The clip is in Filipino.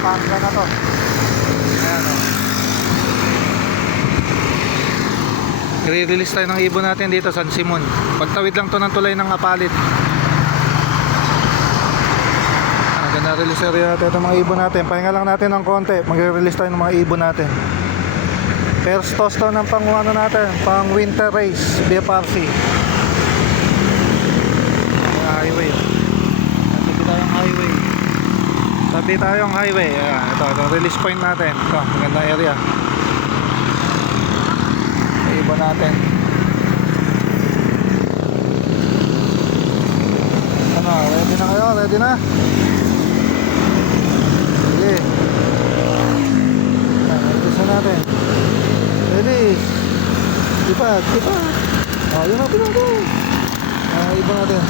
Pampanga na to. Ayan o. I-release tayo ng ibon natin dito San Simon. Pagtawid lang to ng tulay ng Apalit. Ganda release area natin itong mga ibon natin. Pahinga lang natin ng konti. Magre-release tayo ng mga ibon natin. First toss to ng pang ano natin, pang winter race BFRC. Highway. Tabi tayong highway. Tabi tayong highway. Ito release point natin. Ito, magandang area. Ibon natin. Ano, ready na kayo? Ready na? Sige. Release na natin. Release. Lipat. Oh, yun na, pinang ko. Ibon natin.